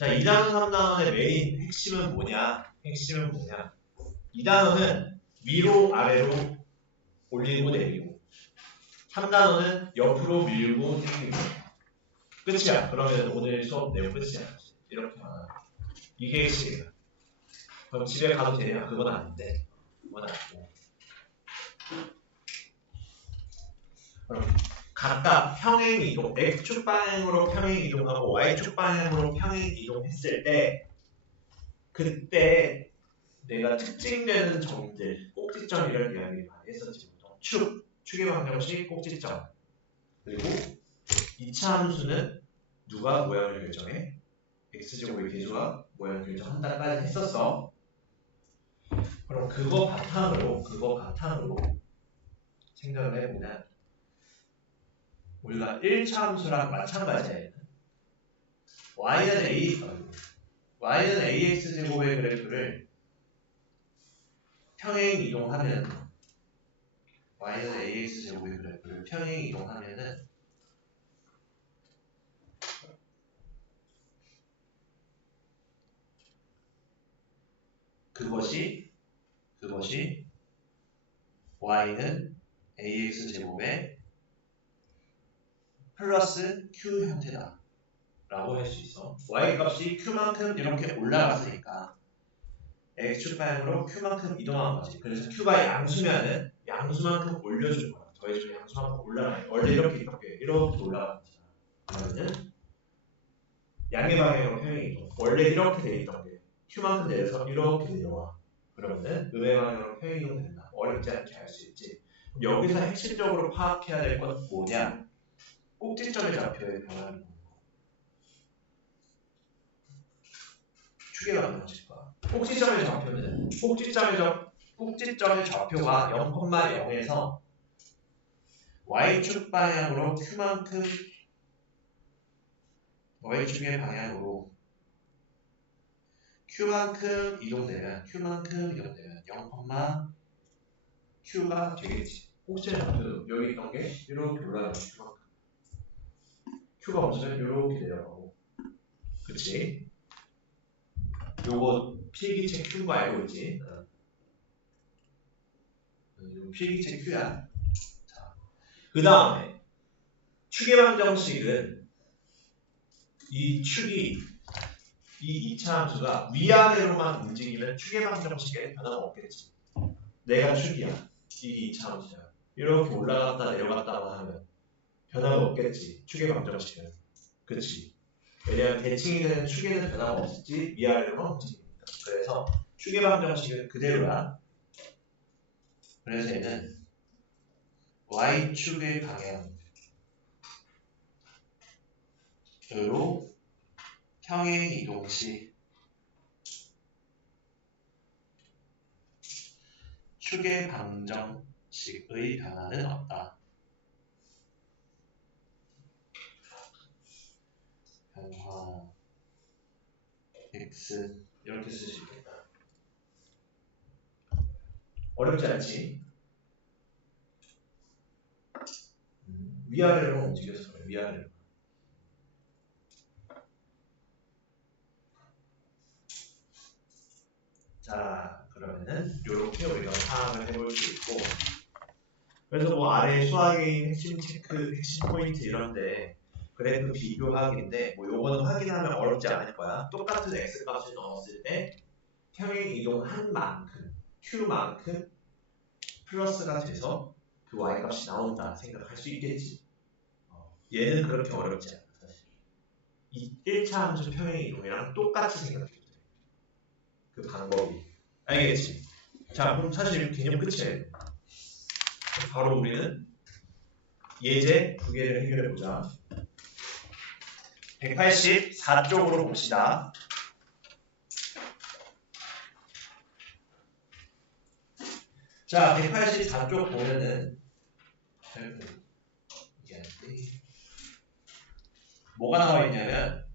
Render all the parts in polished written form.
자, 2단원, 3단원의 메인 핵심은 뭐냐? 핵심은 뭐냐? 2단원은 위로 아래로 올리고 내리고 3단원은 옆으로 밀고 당기고 끝이야. 그러면 오늘 수업 내용 끝이야. 이렇게 말하는 이게 핵심이야. 그럼 집에 가도 되냐? 그건 아닌데 그건 아니고 그럼 각각 평행 이동, X축 방향으로 평행 이동하고 Y축 방향으로 평행 이동했을 때 그때 내가 특징되는 점들, 꼭지점 이런 이야기 많이 했었지. 축, 축의 방정식, 꼭지점. 그리고 2차 함수는 누가 모양을 결정해? X제곱의 계수가 모양을 결정한다까지 했었어. 그럼 그거 바탕으로 생각을 해보면 우리가 1차 함수랑 마찬가지야. y는 ax제곱의 그래프를 평행 이동하면 y는 ax제곱의 그래프를 평행 이동하면은 그것이 y는 ax제곱의 플러스 q 형태다 라고 할 수 있어. y 값이 q만큼 이렇게 올라갔으니까 x축 방향으로 q만큼 이동한 거지. 그래서 q가 양수면은 양수만큼 올려줄 거야. 더해주면 양수만큼 올라가요. 원래 이렇게 올라가는 거잖아. 그러면은 양의 방향으로 평행 이동. 원래 이렇게 돼 있던 게 q만큼 내려서 이렇게 내려와. 그러면은 음의 방향으로 평행 이동 된다. 어렵지 않게 할 수 있지. 여기서 핵심적으로 파악해야 될 건 뭐냐? 꼭지점의 좌표의 변화를 보는 거. 축의 방정식과 꼭지점의 좌표는 꼭지점의 좌표가 0,0에서 y축 방향으로 q만큼 y축의 방향으로 q만큼 이동되면 0, q가 되겠지. 꼭지점의 좌표 여기 있던 게 이렇게 올라가는 q만큼 q가 없으면 이렇게 내려가고 그치? 요거 필기체 q인 거 알고 있지? 필기체 q야. 그 다음에 축의 방정식은 이 축이 이 2차 함수가 위아래로만 움직이면 축의 방정식에 변화가 없겠지. 내가 축이야. 이 2차 함수야. 이렇게 올라갔다 내려갔다만 하면 변화가 없겠지. 축의 방정식은. 그렇지. 왜냐하면 대칭이 되는 축에는 변화가 없지 위아래로만 움직입니다. 그래서 축의 방정식은 그대로야. 그래서 얘는 y축의 방향으로 평행 이동 시 축의 방정식의 변화는 없다. 변화 x 이렇게 쓸 수 있겠다. 어렵지 않지? 위아래로 움직여서 그래. 위아래로. 자, 그러면은 이렇게 우리가 파악을 해볼 수 있고, 그래서 뭐 아래 수학의 핵심 체크, 핵심 포인트 이런데 그래프 비교하기인데 뭐 요거는 확인하면 어렵지 않을 거야. 똑같은 x 값을 넣었을 때 평행 이동한 만큼 q만큼 플러스가 돼서 그 y 값이 나온다 생각할 수 있겠지. 얘는 그렇게 어렵지 않아. 사실. 이 1차 함수 평행 이동이랑 똑같이 생각해도 돼. 그 방법이. 알겠지? 자, 그럼 사실 개념 끝이에요. 바로 우리는 예제 두 개를 해결해 보자. 184쪽으로 봅시다. 자, 184쪽 보면은 뭐가 나와 있냐면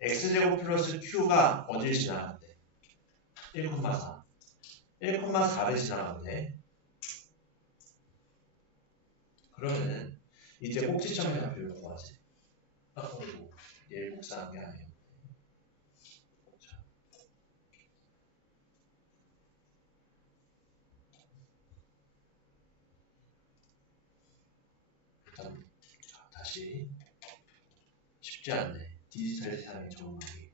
x제곱 플러스 q가 어딜 지나간대? 1,4 1,4를 지나간대. 그러면은 이제 꼭지점의 좌표를 구하지. 얘를 복사한 게 아니에요. 쉽지 않네. 디지털 세상에 적응하기.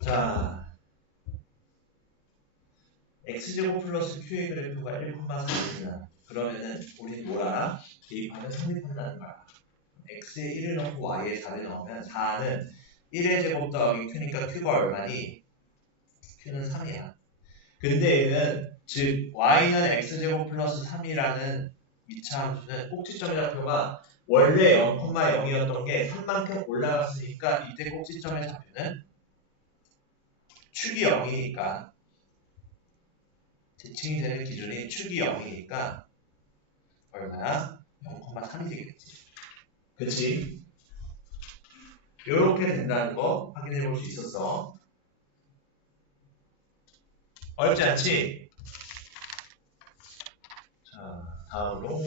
자, x제곱 플러스 q의 그래프가 1,4이다. 그러면은 우리는 뭘 알아? 대입하면 성립한다는 거야. x에 1을 넣고 y에 4를 넣으면 4는 1의 제곱 더하기 q니까 q가 얼마니? q는 3이야. 근데 얘는 즉 y는 x제곱 플러스 3이라는 이차함수는 꼭지점 좌표가 원래 0,0이었던 게 3만큼 올라갔으니까 이때 꼭지점의 좌표는 축이 0이니까 지칭이 되는 기준이 축이 0이니까 얼마야? 0,3이 되겠지. 그치? 요렇게 된다는 거 확인해 볼 수 있었어. 어렵지 않지? 자, 다음으로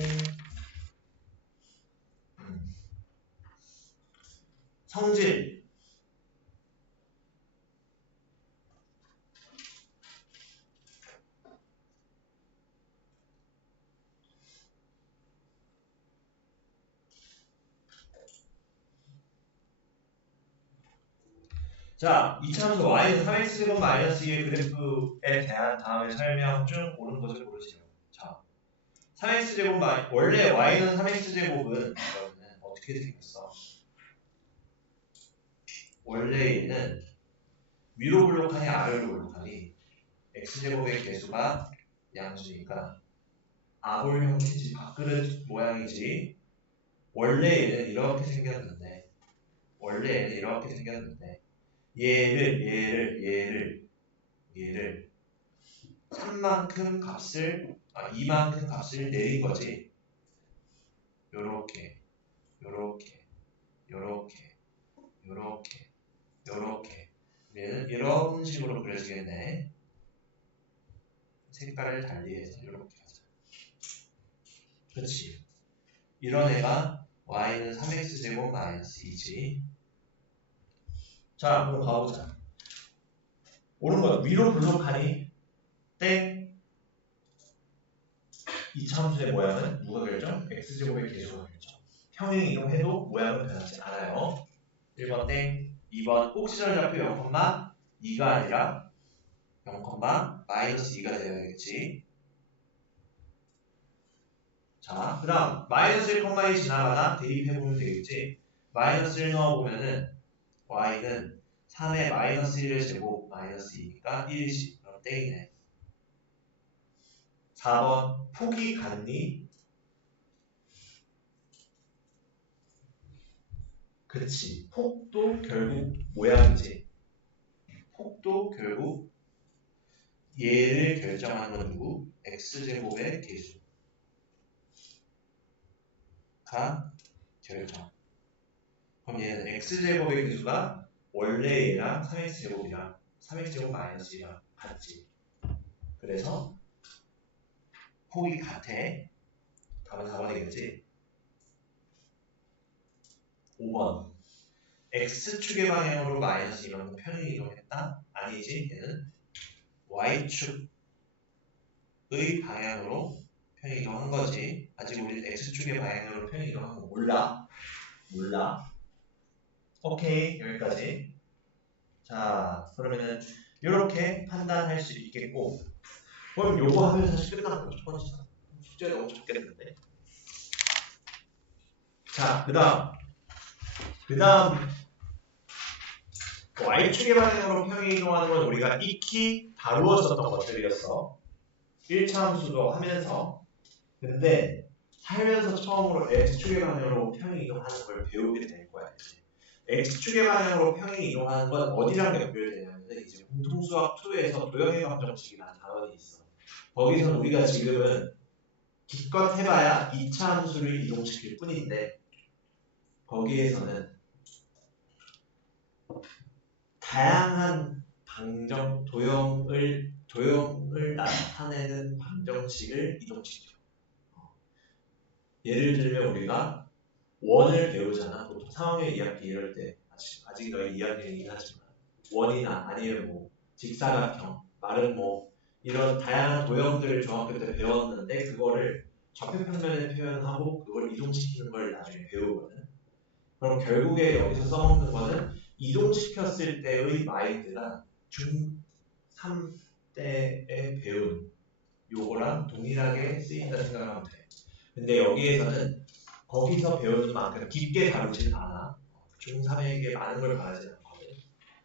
성질. 자, 이차함수 y는 3x제곱 마이너스 2의 그래프에 대한 다음의 설명 중 옳은 것을 고르시오. 자, 3x제곱 원래 y는 3x제곱은 그러면 어떻게 생겼어? 원래 얘는 위로 블록하니 아래로 블록하니 x제곱의 개수가 양수니까 아볼 형태지 밥그릇 모양이지. 원래 얘는 이렇게 생겼는데 얘를 3만큼 값을 2만큼 값을 내린 거지. 요렇게 얘는 이런 식으로 그려지겠네. 색깔을 달리해서 이렇게 하자. 그렇지. 이런 애가 y는 3x제곱 마이너스 2지. 자, 그럼 가보자. 옳은 거 위로 블록하니 땡. 이차함수의 모양은 누가 결정? x제곱의 개수가 결정. 평행 이동해도 모양은 변하지 않아요. 1번 땡. 2번 꼭지점 좌표 0,2가 아니라 0,-2가 되어야겠지. 자, 그 다음 마이너스 1,2 지나가다 대입해보면 되겠지. 마이너스 1 넣어보면은 y는 3의 마이너스 1의 제곱 마이너스 2니까 1이지. 그럼 땡이네. 4번 폭이 같니? 그렇지. 폭도 결국 모양이지. 폭도 결국 얘를 결정하는 건 누구? x제곱의 개수가 결정. 그럼 얘는 x제곱의 개수가 원래 얘랑 3x제곱이랑 3x제곱 마이너스 2랑 같지. 그래서 폭이 같아. 답은 4번이겠지. 5번 x축의 방향으로 마이너스 이만큼 편행 이동했다? 아니지. 얘는 y축의 방향으로 편행 이동한 거지. 아직 우리 x축의 방향으로 편행 이동한 거 몰라. 오케이, 여기까지. 자, 그러면은 이렇게 판단할 수 있겠고, 그럼 요거 하면 사실 끝나는 거죠. 첫 번째 숙제 너무 적겠는데. 자, 그다음 y축의 방향으로 평행 이동하는 건 우리가 익히 다루었었던 것들이었어. 1차 함수도 하면서. 근데 살면서 처음으로 x축의 방향으로 평행 이동하는 걸 배우게 될 거야. x축의 방향으로 평행 이동하는 건 어디랑 연결되냐면 이제 공통수학 2에서 도형의 방정식이라는 단원이 있어. 거기서 우리가 지금은 기껏 해봐야 2차 함수를 이동시킬 뿐인데 거기에서는 다양한 도형을 나타내는 방정식을 이동시켜. 예를 들면 우리가 원을 배우잖아. 보통 상황의 이야기 이럴 때 아직 너희 이야기이긴 하지만 원이나 아니면 뭐 직사각형, 마름모 이런 다양한 도형들을 중학교 때 배웠는데 그거를 좌표평면에 표현하고 그걸 이동시키는 걸 나중에 배우거든. 그럼 결국에 여기서 써먹는 거는 이동시켰을 때의 마인드가 중3 때에 배운 요거랑 동일하게 쓰인다 생각하면 돼. 근데 여기에서는 거기서 배우는 만큼 깊게 다루지는 않아. 중3에게 많은 걸 바라지 않거든.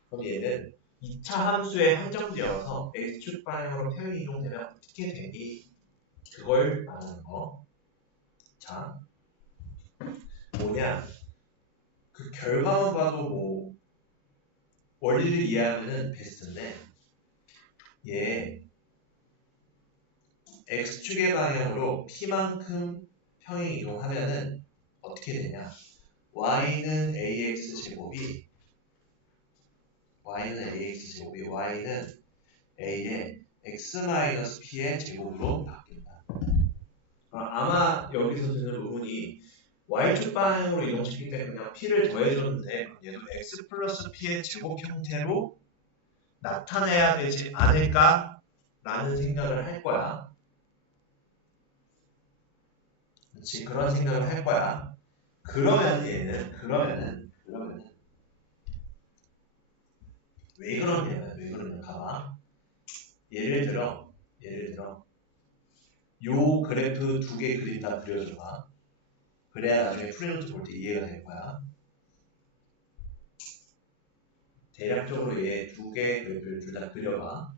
그럼 얘는 2차 함수에 한정되어서 x축 방향으로 평이 이동되면 어떻게 되니? 그걸 말하는 거. 자, 뭐냐? 그 결과만 봐도 뭐 원리를 이해하면 베스트인데 얘 x축의 방향으로 p만큼 평행 이동하면은 어떻게 되냐? y는 ax 제곱이 y는 a의 x-p의 제곱으로 바뀐다. 아마 여기서 드는 의문이 y축 방향으로 이동시킬 때 그냥 p를 더해줬는데 얘도 x 플러스 p의 제곱 형태로 나타내야 되지 않을까라는 생각을 할 거야. 그렇지? 그런 생각을 할 거야. 그러면은 왜 그러냐면 봐봐. 예를 들어 요 그래프 두 개 그린다 그려줘봐. 그래야 나중에 프리노트 볼 때 이해가 될 거야. 대략적으로 얘 두 개 그래프를 둘 다 그려봐.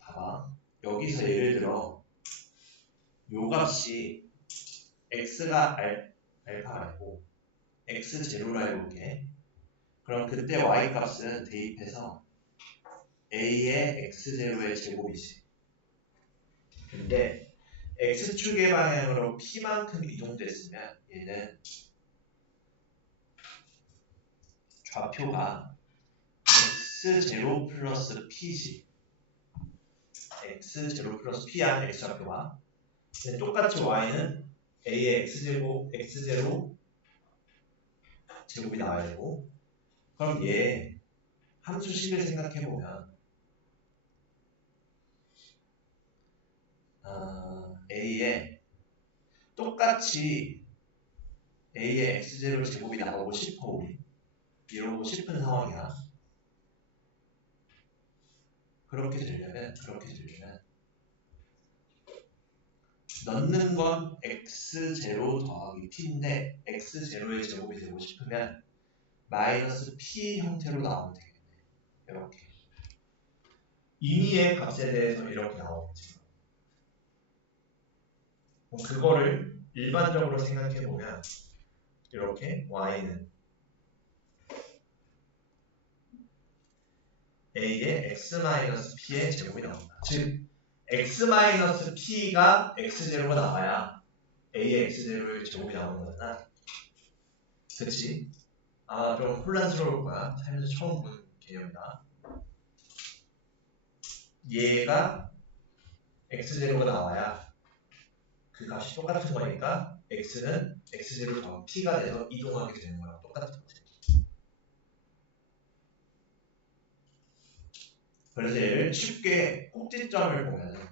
봐봐. 여기서 예를 들어 요 값이 x가 알파가 아니고 x0로 해볼게. 그럼 그때 y 값은 대입해서 a의 x0의 제곱이지. 근데 x축의 방향으로 p만큼 이동됐으면 얘는 좌표가 x0 플러스 p지. x0 플러스 p야 x좌표가. 근데 똑같이 y는 a의 x0 제곱이 나와야 되고, 그럼 얘 함수식을 생각해보면 a의 똑같이 a의 x0 제곱이 나오고 싶어 우리 이러고 싶은 상황이야. 그렇게 되려면 넣는 건 x0 더하기 p인데 x0의 제곱이 되고 싶으면 마이너스 p 형태로 나오면 되겠네. 이렇게 인위의 값에 대해서 이렇게 나오겠지. 그거를 일반적으로 생각해보면 이렇게 y는 a의 x-p의 제곱이 나온다. 즉 x-p가 x0가 나와야 a의 x0의 제곱이 나오는 거잖아. 그치? 아마 좀 혼란스러울 거야. 살면서 처음 본 개념이다. 얘가 x0가 나와야 그 값이 똑같은 거니까 x는 x0 더하기 p가 돼서 이동하게 되는 거랑 똑같은 거지. 그래서 얘를 쉽게 꼭지점에서 보면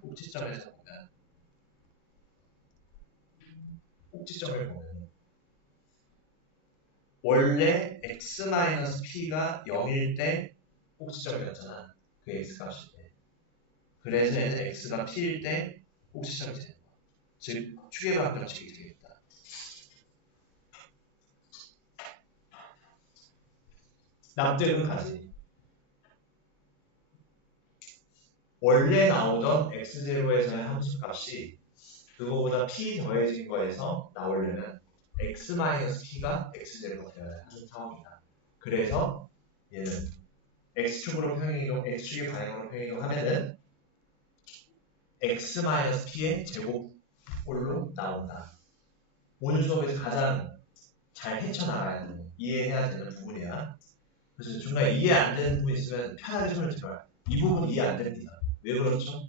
원래 x-p가 0일 때 꼭지점이었잖아. 그 x값일 때. 그래서 얘는 x가 p일 때 꼭지점이 되는 거야. 즉 축의 방정식이 되겠다. 납득은 가지. 원래 나오던 x0에서의 함수값이 그거보다 p 더해진 거에서 나오려면 x-p가 x0가 되어야 하는 상황이다. 그래서 얘는 x축으로 평행이동, x축의 방향으로 평행이동하면은 x-p의 제곱꼴로 나온다. 오늘 수업에서 가장 잘 헤쳐나가야 되는, 이해해야 되는 부분이야. 그래서 중간에 이해 안 되는 부분 있으면 편하게 손을 들어요. 이 부분 이해 안 됩니다. 왜 그렇죠?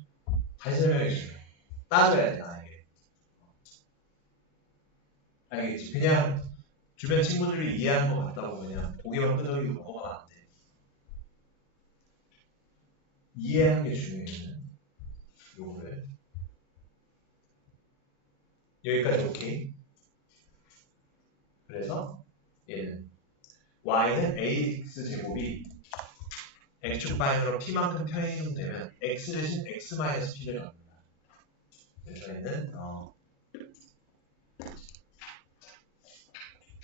다시 설명해 주세요. 따져야 돼, 나에게. 알겠지? 그냥 주변 친구들이 이해하는 것 같다고 그냥 고개만 끄덕이고 넘어가면 안 돼. 이해하는 게 중요해요. 요거를. 여기까지 오케이. 그래서 얘는 y는 ax 제곱이 x축 방향으로 p만큼 평행이동되면 x 대신 x-p를 넣습니다. 그래서 얘는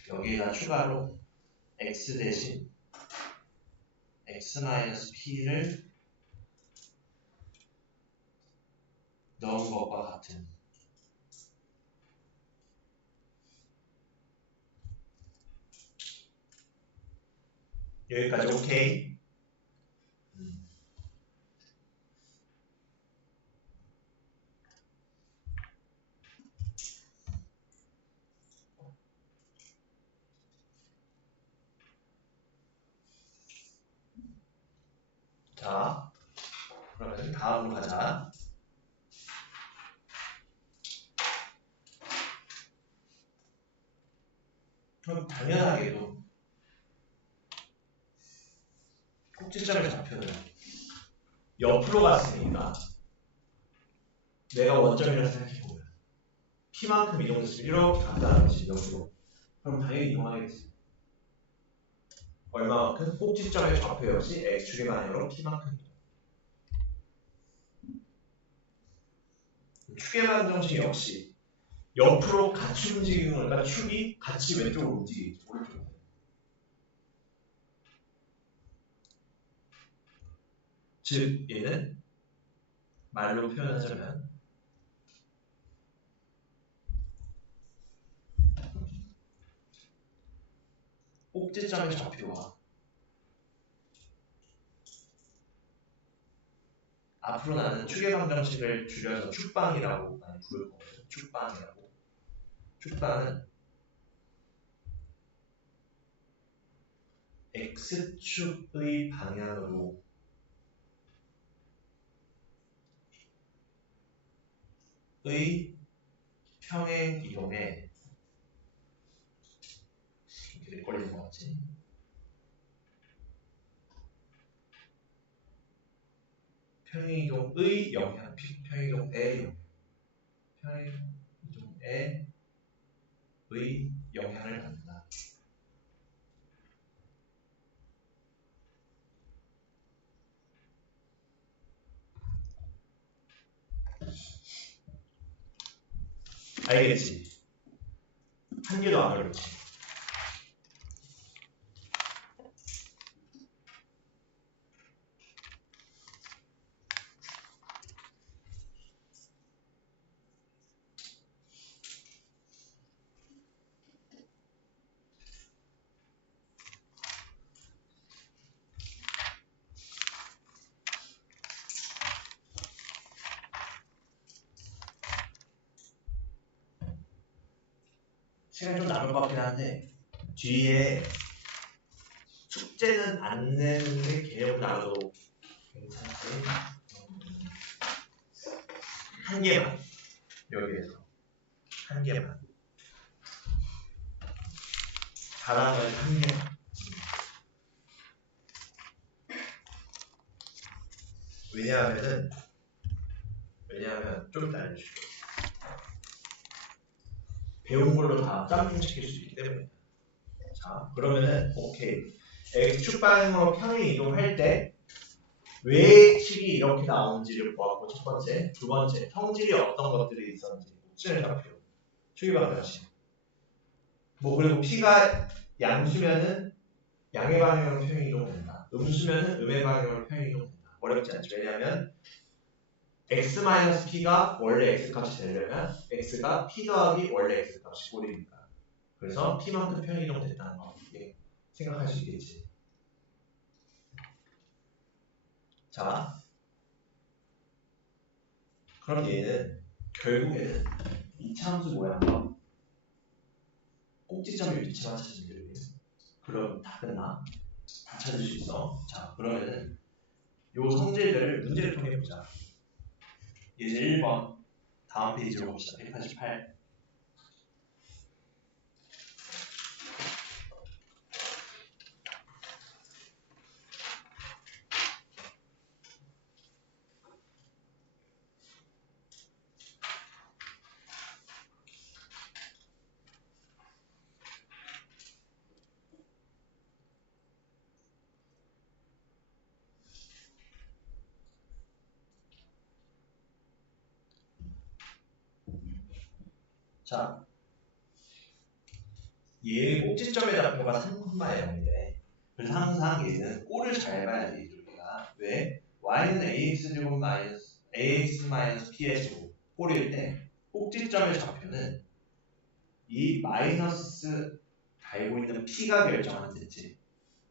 여기에다 추가로 x 대신 x-p를 넣은 것과 같은 여기까지 오케이. 자, 그러면 다음으로 가자. 그럼 당연하게도 꼭지점의 좌표는 옆으로 갔으니까 내가 원점이라고 생각해보면 p만큼 이동했으면 이렇게 갔다는 거지, 옆으로. 그럼 당연히 이동하겠지. 얼마만큼? 꼭지점의 좌표 역시 x축의 방향으로 p만큼 이동. 축의 방정식 역시 옆으로 같이 움직이는 거니까 축이 같이 왼쪽으로 움직이겠지, 오른쪽으로. 즉 얘는 말로 표현하자면 꼭지점의 좌표와 앞으로 나는 축의 방정식을 줄여서 축방이라고 많이 부를 거거든. 축방이라고. 축방은 x축의 방향으로 의 평행 이동에 이렇게 걸리는 것 같지? 평행 이동의 영향, 평행 이동의 영향, 평행 이동의 영향을 받는다. 알겠지? 한 개도 안 어렵지? 시간이 좀 남을 것 같긴 한데 뒤에 숙제는 안 내는데 개념 나눠도 괜찮지? 한 개만 여기에서 한 개만 잘하는 건 한 개만. 왜냐하면 좀 이따 알려줄게. 배운 걸로 다 짬뽕시킬 수 있기 때문에. 자, 그러면은 오케이. x축 방향으로 평행 이동할 때 왜 식이 이렇게 나오는지를 보았고, 첫 번째. 두 번째, 성질이 어떤 것들이 있었는지 꼭지점의 좌표, 축의 방정식. 뭐 그리고 p가 양수면은 양의 방향으로 평행 이동된다. 음수면은 음의 방향으로 평행 이동된다. 어렵지 않죠. 왜냐하면 x-p가 원래 x값이 되려면 x가 p 더하기 원래 x값이 꼴이니까. 그래서 p만큼 평행 이동됐다는 거 생각할 수 있겠지. 자, 그럼 얘는 결국에는 이차함수 모양과 꼭지점의 위치만 찾으면 돼요. 그럼 다 끝나? 다 찾을 수 있어. 자, 그러면은 요 성질들을 문제를 통해 보자. 예제 1번 다음 페이지로 봅시다. 188. 자, 얘의 꼭지점의 좌표가 3,0인데 그래서 항상 얘는 꼴을 잘 봐야 돼. 우리가 왜? y는 ax제곱 마이너스 ax 마이너스 p의 제곱 꼴일 때 꼭지점의 좌표는 이 마이너스 달고 있는 p가 결정하는 대지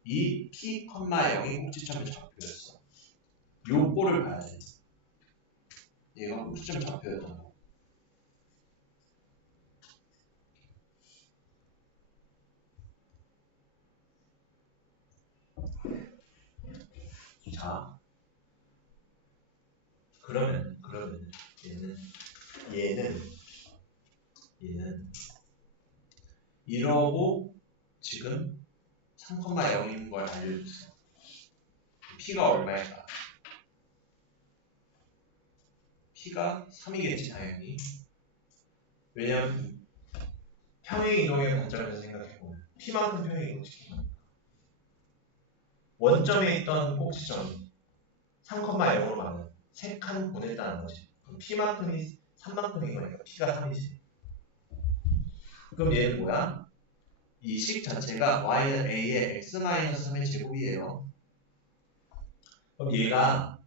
이 p, 0이 꼭지점의 좌표였어. 요 꼴을 봐야 돼. 얘가 꼭지점 좌표였던 거. 자, 그러면 얘는 이러고 지금 3,0인 걸 알려줬어. p가 얼마일까? p가 3이겠지 당연히. 왜냐면 평행 이동의 관점에서 생각해보면 p만큼 평행 이동시키는 원점에 있던 꼭지점이 3,0으로 가면 3칸 보냈다는 거지. 그럼 p만큼이 3만큼인 거니까 p가 3이지. 그럼 얘는 뭐야? 이 식 자체가 y는 a의 x-3의 제곱이에요. 그럼 얘가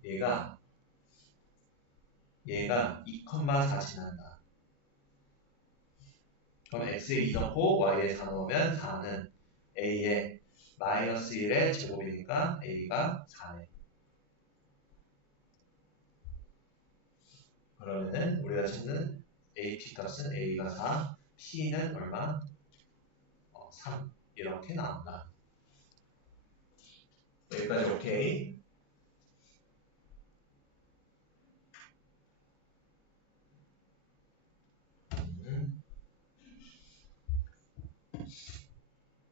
2,4 지난다. 그럼 x에 2 넣고 y에 4 넣으면 4는 a의 마이너스 1의 제곱이니까 a가 4네. 그러면은 우리가 찾는 AP 값은 a가 4, p는 얼마? 3 이렇게 나온다. 여기까지 오케이.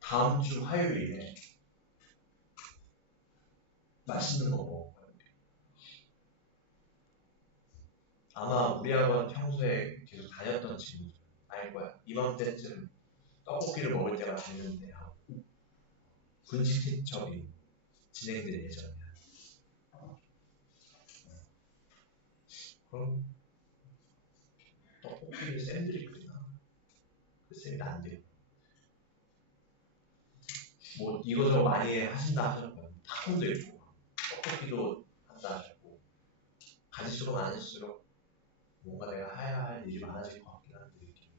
다음 주 화요일에 맛있는 거 먹을 거야. 아마 우리 학원 평소에 계속 다녔던 친구들 알 거야. 이맘때쯤 떡볶이를 먹을 때가 됐는데 분식 세척이 진행될 예정이야. 그럼 떡볶이를 샌들이 끓이나? 글쎄 안 돼요. 뭐 이거저거 많이 하신다 하셨고요. 팝콘도 있고 떡볶이도 한다 하셨고 가질수록 많을수록 뭔가 내가 해야 할 일이 많아질 것 같긴 한데 느낌이.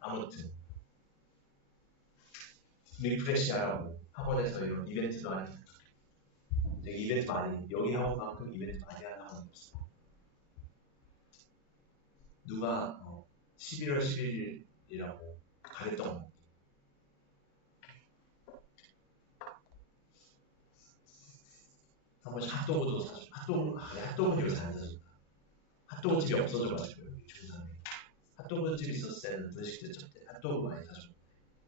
아무튼 리프레시하라고 학원에서 이런 이벤트도 많이 되게 이벤트 많이 여기 학원만큼 이벤트 많이 하는 학원이 없어. 누가 11월 10일이라고 가래떡 먹기 한 번씩 핫도그도 사줘. 핫도그는 요새 안 사준다. 핫도그 집이 없어져가지고 여기 중산에 핫도그 집이 있었을 때는 분식 대첩 때 핫도그 많이 사줬는데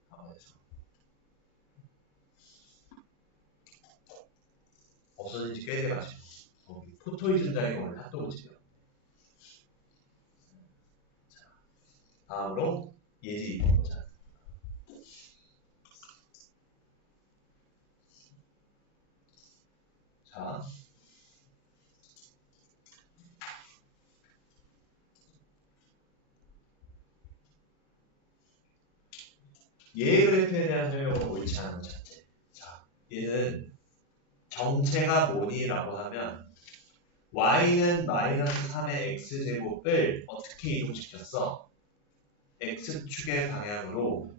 학원에서 없어진 지 꽤 돼가지고 거기 포토이즌장에 원래 핫도그 집이야. 자, 다음으로 예지 보자. 자, 얘 그래프에 대한 설명은 옳지 않은 자체. 자, 얘는 정체가 뭐니라고 하면 y는 마이너스 3의 x제곱을 어떻게 이동시켰어? x축의 방향으로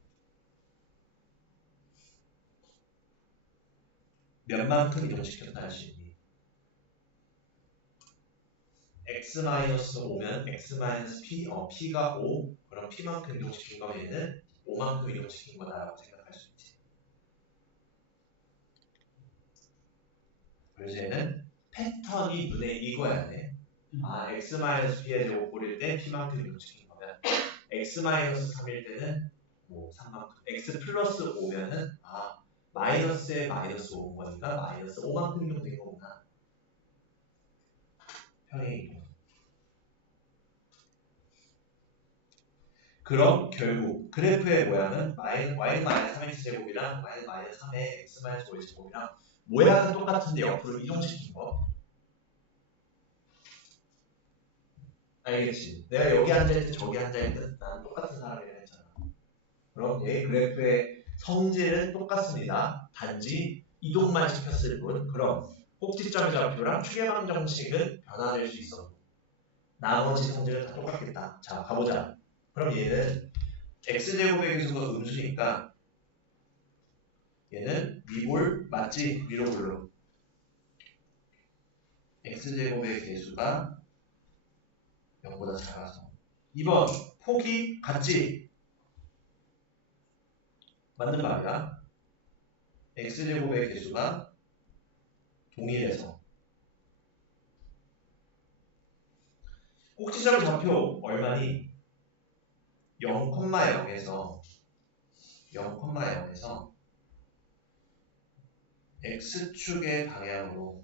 몇만큼 이동시켰다 할 수 있니? x-5면 x-p, p가 5, 그럼 p만큼 이동시킨 거면 얘는 5만큼 이동시킨 거다라고 생각할 수 있지. 그래서 얘는 패턴이 눈에 익어야 돼. 아, x-p의 제곱 고릴 때 p만큼 이동시킨 거면 x-3일 때는 뭐 3만큼, x 플러스 5면은 마이너스에 마이너스 5인 거니까 마이너스 5만큼 이동된 거구나. 평행 이동. 그럼 결국 그래프의 모양은 y는 마이너스 3x 제곱이랑 마이너스 3의 x 마이너스 5의 제곱이랑 모양은 똑같은데 옆으로 이동시킨 거. 알겠지? 내가 여기 앉아있을 때 저기 앉아있든 나는 똑같은 사람이라 했잖아. 그럼 얘 그래프의 성질은 똑같습니다. 단지 이동만 시켰을 뿐. 그럼 꼭지점 좌표랑 추계방 정식은 변화될 수 있어도 나머지 성질은 다 똑같겠다. 자, 가보자. 그럼 얘는 x제곱의 계수가 음수니까 얘는 위볼 맞지? 위로 볼로. x제곱의 계수가 0보다 작아서 2번 폭이 같지? 맞는 말이야. x제곱의 계수가 동일해서 꼭지점 좌표 얼마니? 0,0에서 x축의 방향으로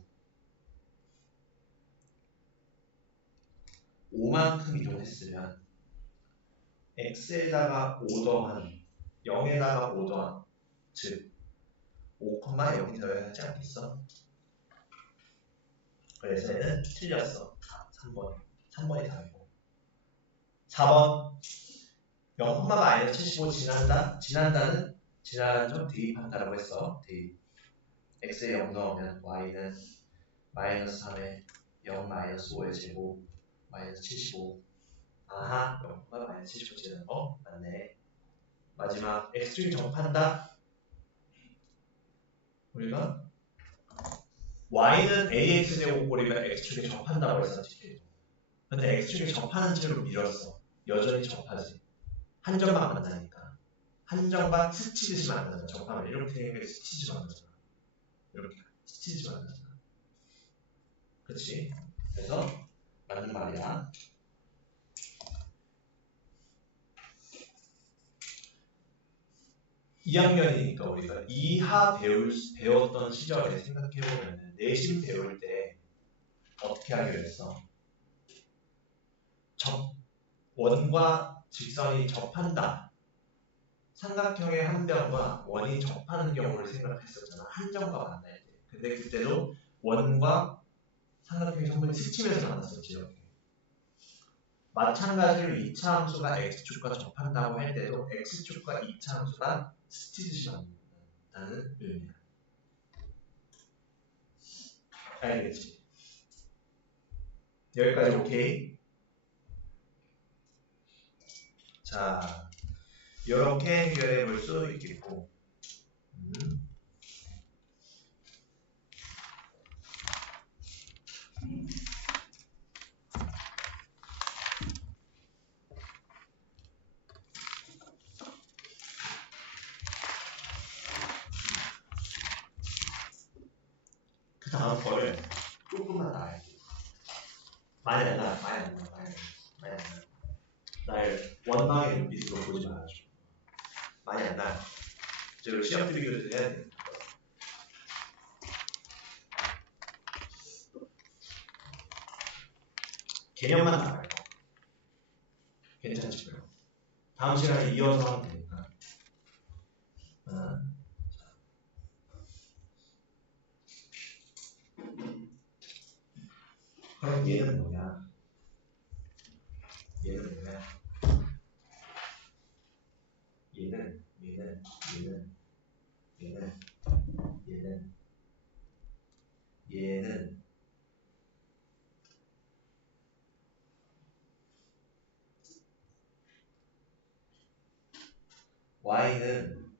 5만큼 이동했으면 x에다가 5 더한 0에다가 5 더한 즉 5,0이 더해야 하지 않겠어? 그래서 얘는 틀렸어. 3번이 답이고 4번 0,-75 지난다? 지난다는 지나는 점 대입한다라고 했어. 대입. x에 0 넣으면 y는 마이너스 3에 0 마이너스 5의 제곱 마이너스 75. 아하, 0, 마이너스 75 지는 거 맞네. 마지막 x축이 정판다. 우리가 y는 ax 제곱꼴이면 x축이 접한다고 했었지. 근데 x축이 접하는 채로 밀었어. 여전히 접하지. 한 점만 만나니까. 한 점과 스치듯이 만나잖아. 접하면 이렇게 스치듯이 만나잖아. 이렇게 스치듯이 만나잖아. 그치? 그래서 맞는 말이야. 2학년이니까 우리가 이하 배웠던 시절에 생각해보면 내신 배울 때 어떻게 하기로 했어? 원과 직선이 접한다. 삼각형의 한 변과 원이 접하는 경우를 생각했었잖아. 한 점과 만날 때. 근데 그때도 원과 삼각형의 성분이 스치면서 만났었지. 이렇게. 마찬가지로 2차 함수가 x축과 접한다고 할 때도 x축과 2차 함수가 스치듯이 만난다는 의미야. 알겠지? 여기까지 오케이? 자, 이렇게 해결해 볼 수 있겠고 그 다음 거를 조금만 더 알게. 많이 안 나. 날 원망의 눈빛으로 보지 말아줘. 많이 안 나. 저 시험 비교를 해야 돼. 개념만 다 알고. 괜찮지고요. 다음 시간에 이어서 하면 되니까. 그럼 얘는 뭐냐? 얘는 y는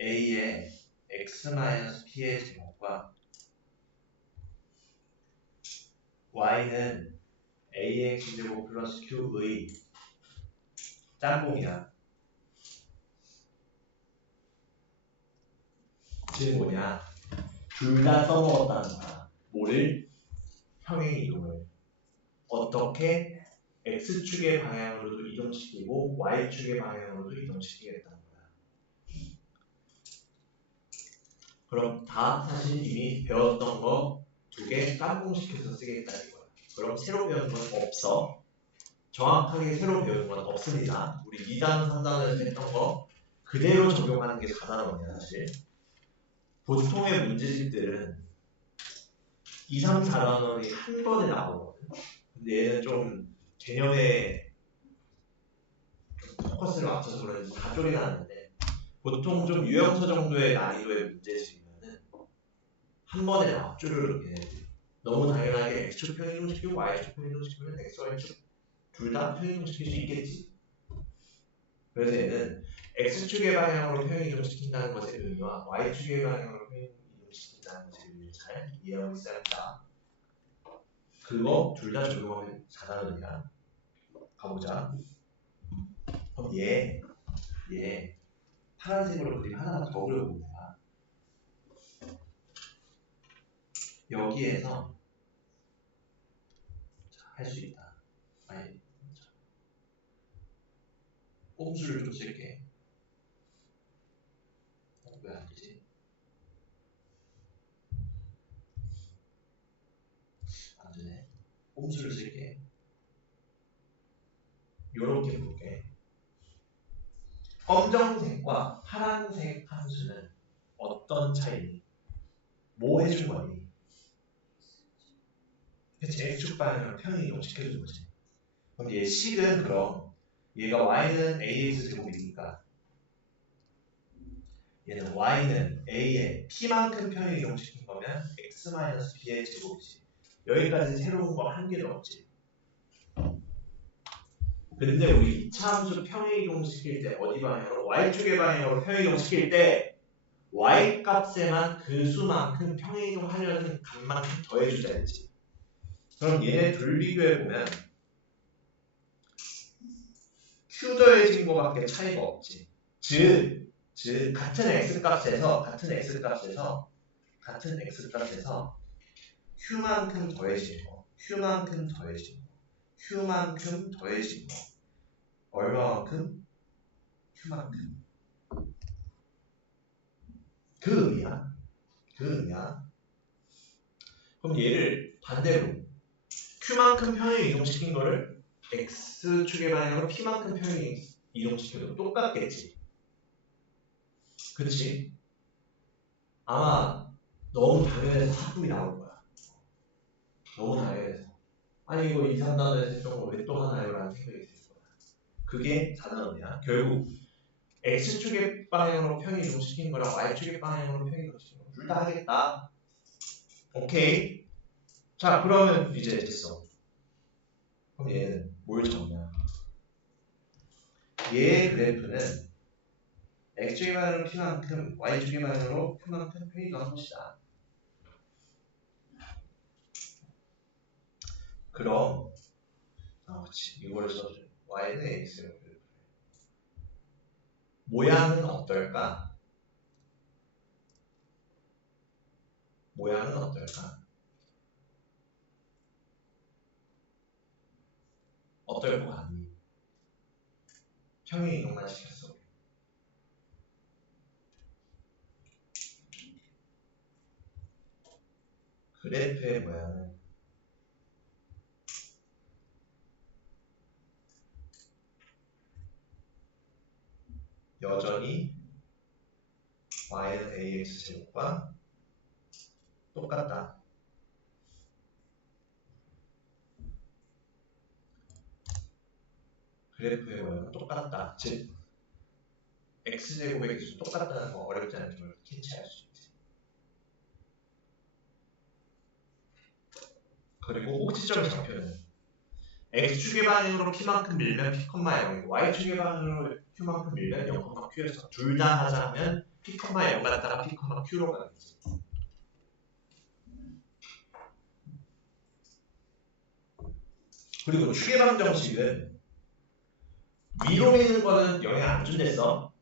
a의 x-p의 제곱과 y는 AX제곱 플러스 Q의 짬뽕이야. 즉 뭐냐? 둘 다 써먹었다는 거야. 뭐를? 평행 이동을. 어떻게? X축의 방향으로도 이동시키고 Y축의 방향으로도 이동시키겠다는 거야. 그럼 다 사실 이미 배웠던 거 두 개 짬뽕시켜서 쓰겠다 이거야. 그럼 새로 배운 건 없어. 정확하게 새로 배운 건 없습니다. 우리 2단, 3단에서 했던 거 그대로 적용하는 게 4단원이야 사실. 보통의 문제집들은 2, 3, 4단원이 한 번에 나오거든. 근데 얘는 좀 개념에 좀 포커스를 맞춰서 그런지 다 쪼리가 나는데 보통 좀 유형서 정도의 난이도의 문제집이면은 한 번에 나와 쪼르륵 얘네들. 너무 당연하게 X축 평행이동시키고 Y축 평행이동시키면 X, Y축 둘 다 평행이동시킬 수 있겠지. 그래서 얘는 X축의 방향으로 평행이동시킨다는 것의 의미와 Y축의 방향으로 평행이동시킨다는 것의 의미를 잘 이해하고 있어야 한다. 그거 둘 다 적용하면 4단원이야. 가보자. 그럼 얘 파란색으로 그림 하나만 더 그려보면 내가 여기에서 할 수 있다. 아니, 꼼수를 좀 쓸게. 왜 안 되지? 안 되네. 꼼수를 쓸게. 요렇게 볼게. 검정색과 파란색 함수는 어떤 차이니? 뭐 해준 거니? 그치, X축 방향으로 평행이동 시켜준 거지. 그럼 얘 식은 그럼 얘가 Y는 AX 제곱이니까 얘는 Y는 A에 P만큼 평행이동 시킨 거면 X-B의 제곱이지. 여기까지 새로운 거 한 개도 없지. 근데 우리 2차 함수 평행이동 시킬 때 어디 방향으로? Y축의 방향으로 평행이동 시킬 때 Y 값에만 그 수만큼 평행이동 하려는 값만큼 더해주자 했지. 그럼 얘네 둘 비교해보면 Q 더해진 거밖에 차이가 없지. 즉 같은 X값에서 Q만큼 더해진 거, Q만큼 더해진 거 얼마만큼? Q만큼. 그 의미야. 그럼 얘를 반대로 Q만큼 평행 이동시킨 거를 X축의 방향으로 P만큼 평행 이동시켜도 똑같겠지. 그치? 아마 너무 당연해서 하품이 나올 거야. 너무 당연해서. 아니 이거 2, 3단원에서 했던 거 왜 또 하나요? 라는 생각이 있을 거야. 그게 4단원이야. 결국 X축의 방향으로 평행 이동시킨 거랑 Y축의 방향으로 평행 이동시킨 거 둘 다 하겠다. 오케이. 자 그러면 이제 됐어. 그럼 얘는 뭘 적냐? 얘의 그래프는 X축의 방향으로 P만큼 Y축의 방향으로 Q만큼 평행 이동한 것이다. 그럼 그렇지. 이거를 써줘. Y는 X로 그래프. 모양은 어떨까? 어떨 것 같니? 평행 이동만 시켰어. 그래프의 모양은 여전히 Y는 AX 제곱과 똑같다. 그래프의 모양은 똑같다. 즉 X제곱의 기수 똑같다는 거 어렵지 않은 걸 캐치할 수 있지. 그리고 꼭지점의 좌표는 X축의 방향으로 P만큼 밀면 P, 0이고 Y축의 방향으로 Q만큼 밀면 0, Q에서 둘 다 하자 하면 P, 0 갔다가 P, Q로 가겠지. 그리고 추계방정식은 위로 미는 거는 영향 안 준댔어.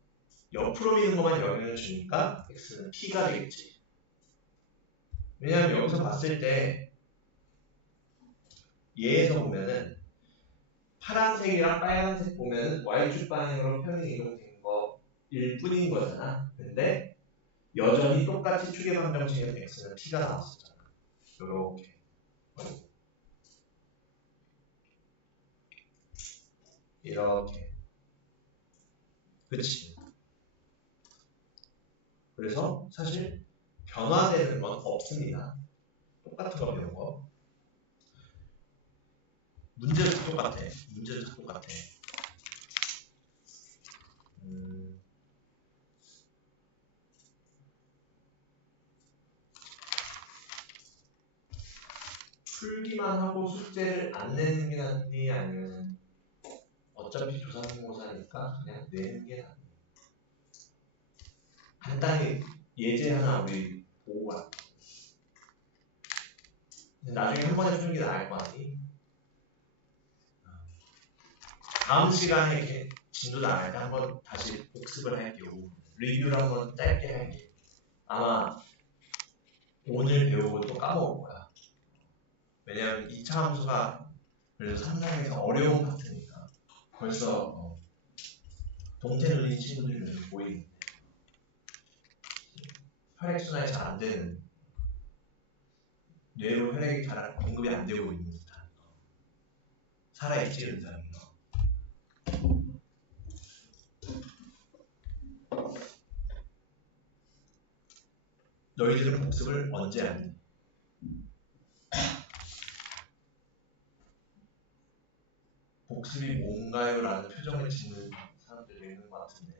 옆으로 미는 것만 영향을 주니까 x는 p가 되겠지. 왜냐하면 여기서 봤을 때 얘에서 보면은 파란색이랑 빨간색 보면은 y축 방향으로 평행 이동된 거일 뿐인 거잖아. 근데 여전히 똑같이 추계방정식에서 x는 p가 나왔었잖아. 요렇게. 이렇게. 그치? 그래서 사실 변화되는 건 없습니다. 똑같은 거 배운 거. 문제도 다 똑같아. 문제도 다 똑같아. 풀기만 하고 숙제를 안 내는 게 낫니? 아니면 어차피 조사생고사니까 그냥 내는 게 낫니? 간단히 예제 하나 우리 보고 가. 나중에 한 번에 푸는 게 나을 거 아니? 다음 시간에 이렇게 진도 나갈 때 한번 다시 복습을 할게요. 리뷰를 한번 짧게 할게요. 아마 오늘 배우고 또 까먹을 거야. 왜냐면 2차 함수가 그래도 상당히 어려운 파트니까 벌써 동태 눈인 친구들이 좀 보이는데 혈액순환이 잘 안 되는 뇌로 혈액이 잘 공급이 안 되고 있는 듯한 살아있지 의사이. 너희들은 복습을 언제 하니? 복습이 뭔가요? 라는 표정을 짓는 사람들이 있는 것 같은데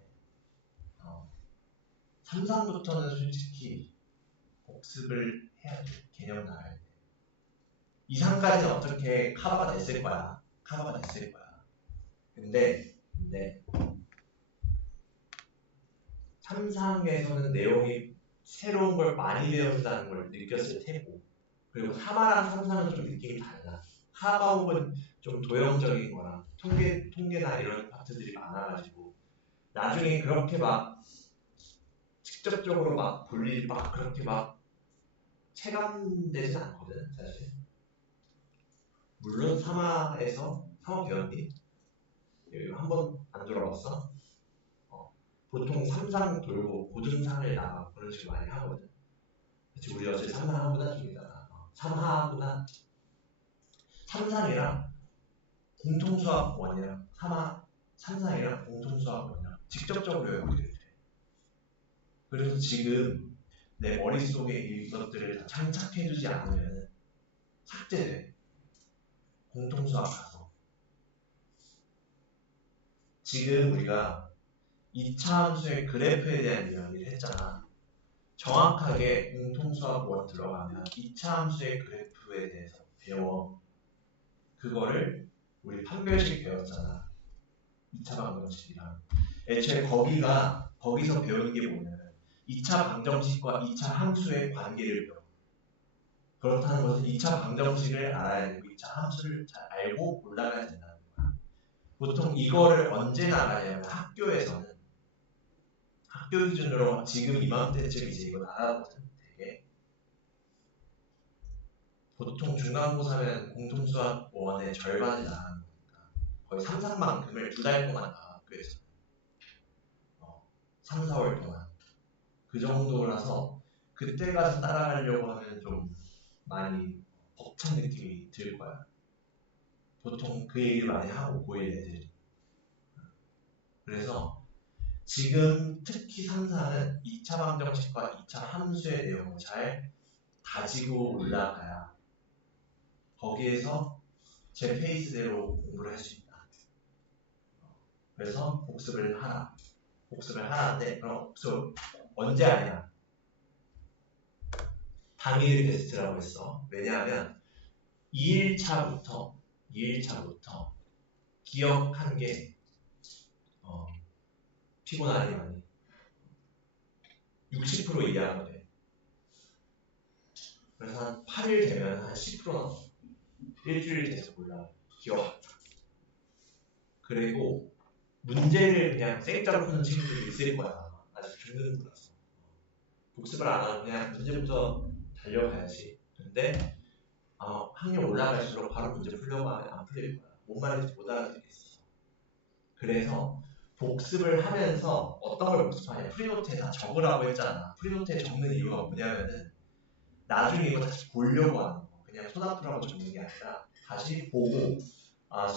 3, 3부터는 솔직히 복습을 해야 돼. 개념 나갈 때 2, 3까지는 어떻게 커버가 됐을 거야. 커버가 됐을 거야. 근데 3, 4에서는 내용이 새로운 걸 많이 배운다는 걸 느꼈을 테고 그리고 3화랑 3, 4는 좀 느낌이 달라. 하바 혹은 좀 도형적인 거랑 통계나 이런 파트들이 많아가지고 나중에 그렇게 막 직접적으로 막 볼 일이 막 그렇게 막 체감되진 않거든 사실. 물론 3화에서 3화 배웠니? 한번 안 들어봤어? 보통 3상 돌고 고등상을 나가고 그런 식으로 많이 하거든. 그치, 우리 어제 3상 하구나 좀 이따가 3하 하구나 3상이랑 공통수학원이랑 3하 3상이랑 공통수학원이랑 직접적으로 연결이 돼. 그래서 지금 내 머릿속에 이것들을 다 장착해주지 않으면 삭제돼. 공통수학 가서 지금 우리가 2차 함수의 그래프에 대한 이야기를 했잖아. 정확하게 공통수학원 들어가면 2차 함수의 그래프에 대해서 배워. 그거를 우리 판별식 배웠잖아. 2차 방정식이랑. 애초에 거기서 배우는 게 뭐냐면 2차 방정식과 2차 함수의 관계를 배워. 그렇다는 것은 2차 방정식을 알아야 되고 2차 함수를 잘 알고 올라가야 된다는 거야. 보통 이거를 언제 나가냐면 학교에서는 학교 기준으로 지금 이맘때쯤 이제 이거 나가거든. 되게 보통 중간고사면 공통수학 1의 절반을 나가는 거니까 거의 3, 4만큼을 2달 동안 나가 학교에서 3, 4월 동안 그 정도라서 그때 가서 따라가려고 하면 좀 많이 벅찬 느낌이 들 거야. 보통 그 얘기를 많이 하고 고1 애들이. 그래서 지금 특히 3, 4는 2차 방정식과 2차 함수의 내용을 잘 가지고 올라가야 거기에서 제 페이스대로 공부를 할 수 있다. 그래서 복습을 하는데 그럼 복습 언제 하냐? 당일 테스트라고 했어. 왜냐하면 2일차부터 기억한 게 피곤하니 많이 60% 이하가 돼. 그래서 한 8일 되면 한 10% 나와. 일주일 계속 올라. 기억합니다. 그리고 문제를 그냥 생짜로 푸는 친구들이 있을 거야. 아직 중등부라서. 복습을 안 하고 그냥 문제부터 달려가야지. 근데 학년 올라갈수록 바로 문제 풀려고 하면 안 풀릴 거야. 뭔 말인지 못 알아듣겠어. 그래서 복습을 하면서 어떤 걸 복습하냐. 프리노트에 다 적으라고 했잖아. 프리노트에 적는 이유가 뭐냐면은 나중에 이거 다시 보려고 하는 거. 그냥 손 아프라고 적는 게 아니라 다시 보고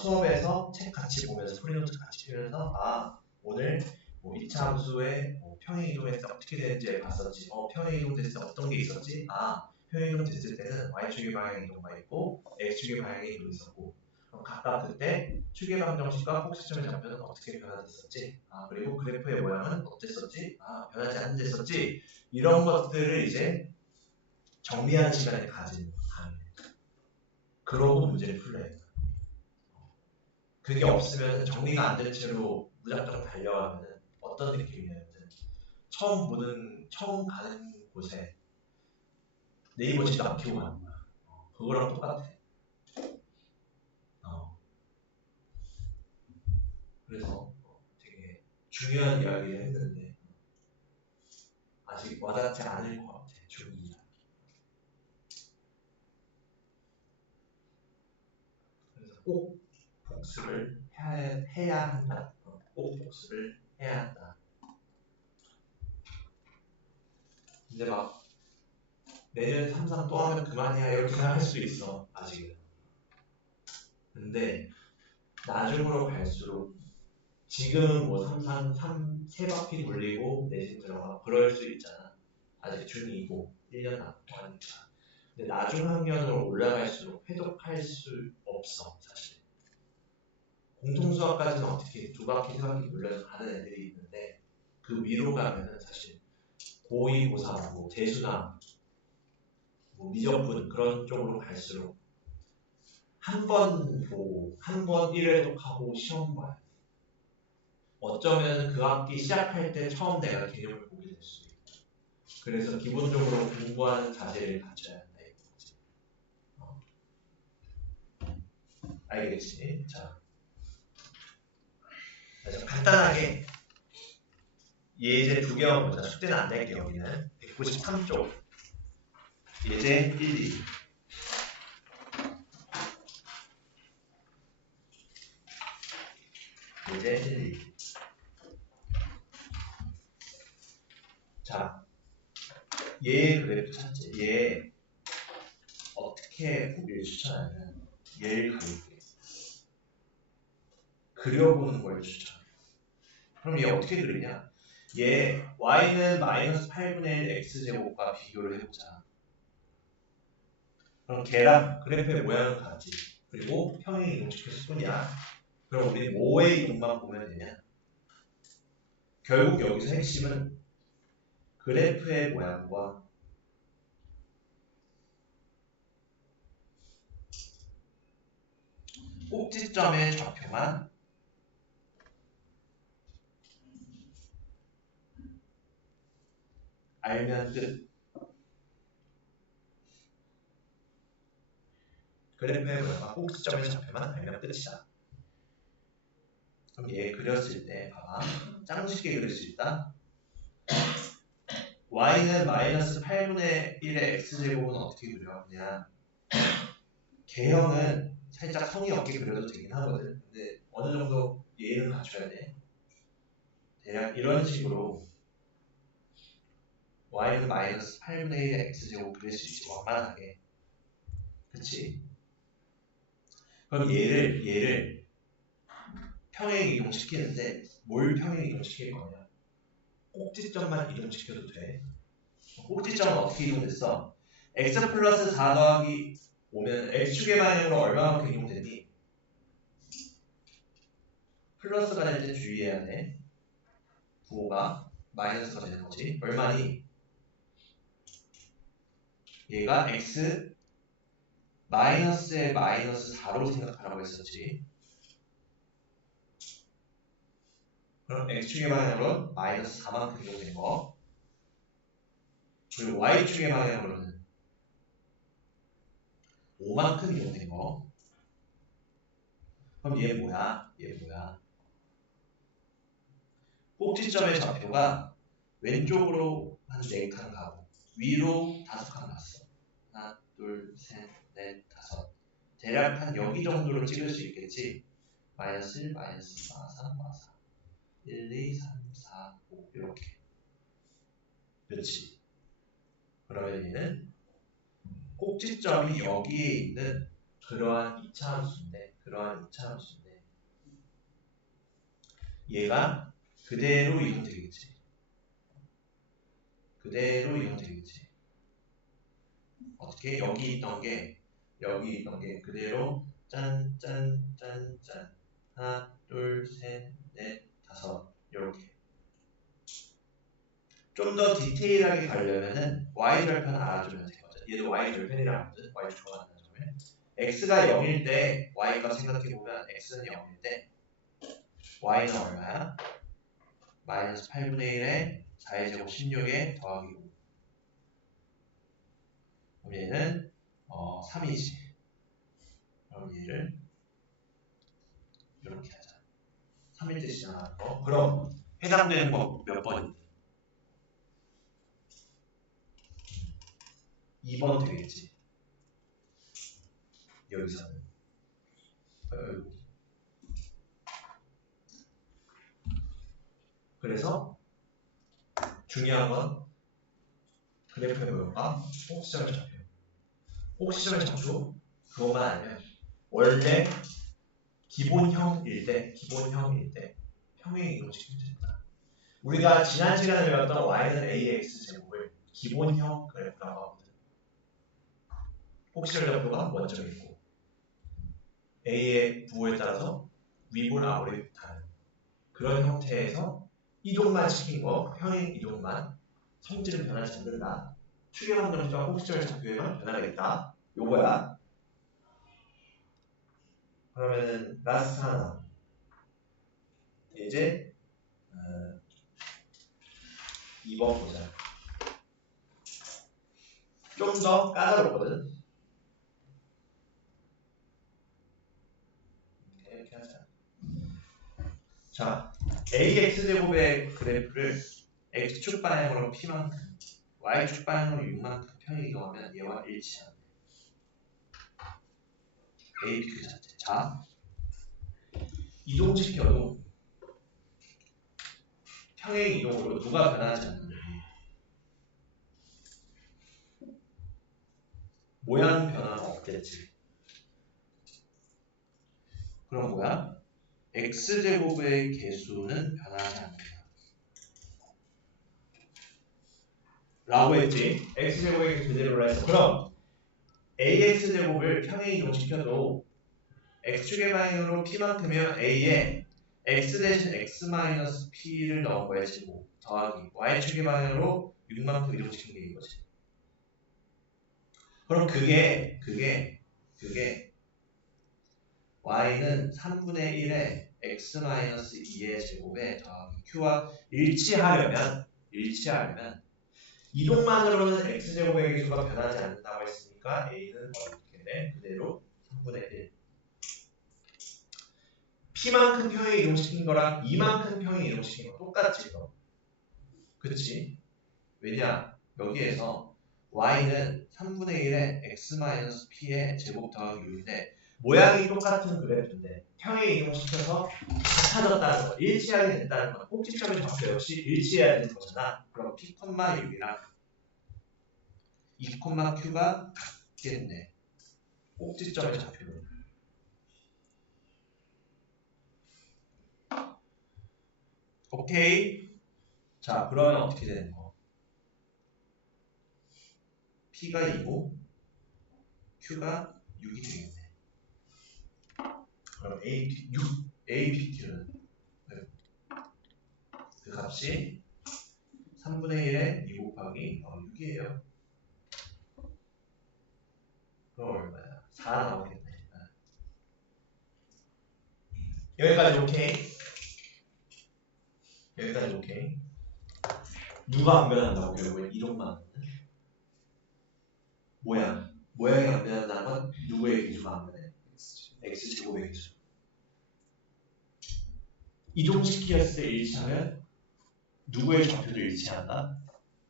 수업에서 책 같이 보면서 프리노트 같이 보면서 오늘 뭐 2차 함수의 평행이동했을 때 어떻게 되는지 봤었지. 평행이동 됐을 때 어떤 게 있었지? 평행이동 됐을 때는 y축의 방향의 이동가 있고 x축의 방향의 이동이 있었고 각각 그때 축의 방정식과 꼭지점의 좌표는 어떻게 변화됐었지? 그리고 그래프의 모양은 어땠었지? 변하지 않는댔었지? 이런 것들을 이제 정리하는 시간을 가지는 거야. 그러고 문제를 풀러야 돼. 그게 없으면 정리가 안 된 채로 무작정 달려가면 어떤 느낌이냐면 처음 가는 곳에 네이버 지도 안 켜고 가는 거야. 그거랑 똑같아. 그래서 되게 중요한 이야기를 했는데 아직 와닿지 않을 것 같아. 중2. 그래서 꼭 복습을 해야 한다. 꼭 복습을 해야 한다. 근데 막 내년 3, 3 또 하면 그만이야 이렇게 생각할 수 있어. 아직은. 근데 나중으로 갈수록 지금 뭐 3, 3, 3바퀴 돌리고 내신 들어가 그럴 수 있잖아. 아직 중2고 1년 남고 하니까. 근데 나중 학년으로 올라갈수록 회독할 수 없어 사실. 공통수학까지는 어떻게 2바퀴, 3바퀴 돌려서 가는 애들이 있는데 그 위로 가면은 사실 고2, 고3, 뭐 대수나 뭐 미적분 그런 쪽으로 갈수록 한 번 보고 한 번 1회독하고 시험 봐야 돼. 어쩌면 그 학기 시작할 때 처음 내가 개념을 보게 될 수도 있고 그래서 기본적으로 공부하는 자세를 갖춰야 한다 이거지. 알겠지? 자, 그래서 간단하게 예제 2개만 보자. 숙제는 안 낼게요. 여기는 193쪽 예제 1, 2 예제 1, 2 자, 얘 그래프 찾지. 얘 어떻게 보기를 추천하냐면 얘를 그려보는 걸 추천해. 그럼 얘 어떻게 그리냐? 얘 y는 마이너스 8분의 1 x제곱과 비교를 해보자. 그럼 걔랑 그래프의 모양은 같지. 그리고 평행 이동시켰을 뿐이야. 그럼 우리 뭐의 이동만 보면 되냐? 결국 여기서 핵심은 그래프의 모양과 꼭지점의 좌표만 알면 끝. 그래프의 모양과 꼭지점의 좌표만 알면 끝이다. 그럼 얘 그렸을 때 봐봐. 짱 쉽게 그릴 수 있다. y는 마이너스 8분의 1의 x제곱은 어떻게 그려? 그냥 개형은 살짝 성의 없게 그려도 되긴 하거든. 근데 어느 정도 예의는 갖춰야 돼. 대략 이런 식으로 y는 마이너스 8분의 1의 x제곱 그릴 수 있지. 완만하게. 그치? 그럼 얘를 평행 이동시키는데 뭘 평행 이동시킬 거냐? 꼭지점만 이동시켜도 돼. 꼭지점은 어떻게 이동됐어? x 플러스 4 더하기 오면 x축의 방향으로 얼마만큼 이동되니? 플러스가 될 때 주의해야 돼. 부호가 마이너스가 되는 거지. 얼마니? 얘가 x 마이너스에 마이너스 4로 생각하라고 했었지. 그럼 x축의 방향으로는 마이너스 4만큼 이동된 거. 그리고 y축의 방향으로는 5만큼 이동된 거. 그럼 얘 뭐야? 얘 뭐야? 꼭지점의 좌표가 왼쪽으로 한 4칸 가고 위로 5칸 갔어. 하나, 둘, 셋, 넷, 다섯. 대략 한 여기 정도로 찍을 수 있겠지? 마이너스 1, 마이너스 4, 3, 4. 1, 2, 3, 4, 5 이렇게. 그렇지. 그러면 얘는 꼭지점이 여기에 있는 그러한 2차 함수인데 얘가 그대로 이동되겠지. 어떻게? 여기 있던 게 그대로 짠 하나, 둘, 셋, 넷, 다섯 이렇게. 좀 더 디테일하게 가려면은 y절편 알아주면 되거든. 얘도 y절편이라고 하거든. y축과 같은 점을. x가 0일 때 y가 생각해보면 x는 0일 때 y는 얼마야? 마이너스 8분의 1에 4의 제곱 16에 더하기 5. 그럼 얘는 3이지. 그럼 얘를 이렇게 하자. 3일 때 시작하는 거. 그럼 해당되는 거 몇 번인데? 2번 되겠지. 여기서는. 그래서 중요한 건 그래프의 모형과 꼭지점의 좌표. 꼭지점의 좌표 그것만 알면 원래 기본형일 때 평행 이동시키면 된다. 우리가 지난 시간에 배웠던 y는 ax 제곱을 기본형 그래프라고 하거든. 꼭지점 좌표가 원점이고 a의 부호에 따라서 위볼 아래를 다른 그런 형태에서 이동만 시킨 거, 평행 이동만 성질은 변하지 않는다. 추계한 점수가 꼭지점의 좌표에만 변하겠다. 요거야. 그러면은 라스트 하나. 이제 2번 보자. 좀 더 까다롭거든. 이렇게 하자. 자, ax제곱의 그래프를 x축 방향으로 p만큼, y축 방향으로 6만큼 평행 이동하면 얘와 일치하네. a, b 그 자체. 자, 이동시켜도 평행 이동으로 누가 변하지 않는데 모양 변화는 없겠지. 그럼 뭐야? x제곱의 개수는 변하지 않는다. 라고 했지. x제곱의 개수 그대로라 해서 그럼 ax제곱을 평행 이동시켜도 x축의 방향으로 p만큼이면 a에 x 대신 x 마이너스 p를 넣은 거야 지금 더하기 y축의 방향으로 6만큼 이동시킨 게 이거지. 그럼 그게 y는 3분의 1에 x 마이너스 2의 제곱에 더하기 q와 일치하려면 이동만으로는 x제곱의 개수가 변하지 않는다고 했으니까 a는 어떻게 돼? 그대로 3분의 1 p만큼 평행 이동시킨 거랑 2만큼 평행 이동시킨 거 똑같지 너. 그치? 왜냐? 여기에서 y는 3분의 1에 x-p의 제곱 더하기 6인데 모양이 똑같은 그래프인데 평행 이동시켜서 같아졌다는 거, 일치하게 됐다는 건 꼭지점의 좌표 역시 일치해야 되는 거잖아. 그럼 p, 6이랑 2, q가 같겠네. 꼭지점의 좌표는. 오케이. 자, 그러면 어떻게 되는 거? p가 2고 q가 6이 되겠네. 그럼 APQ는 그 값이 3분의 1에 2 곱하기 6이에요. 그럼 얼마야? 4 나오겠네. 여기까지 오케이? 여기까지 오케이? 누가 안 변한다고 결국엔 이동만 모양이 안 변한다는 건 누구의 기준만 안 변해? x제곱의 기준. 이동시키었을 때 일치하면 누구의 좌표도 일치한다?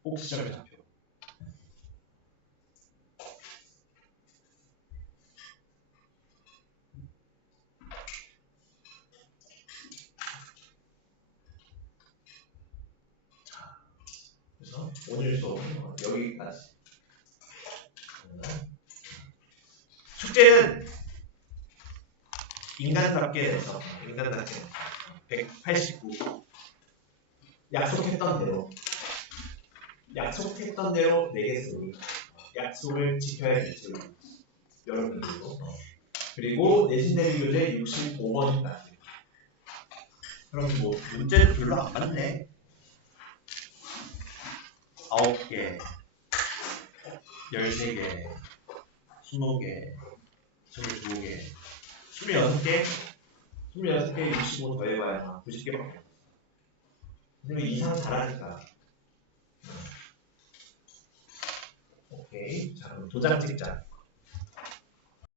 꼭지점의 좌표. 자, 그래서 오늘 수업 여기까지. 숙제는 인간답게 해서 189 약속했던 대로 내겠으니 약속을 지켜야겠죠. 여러분들도. 그리고 내신 대비 교재 65번까지. 그럼 뭐 문제도 별로 안 많네. 9개, 13개, 20개, 22개, 26개, 26개 65 더해봐야 90개밖에 없어. 근데 이상 잘하니까. 오케이. 자, 그럼 도장 찍자.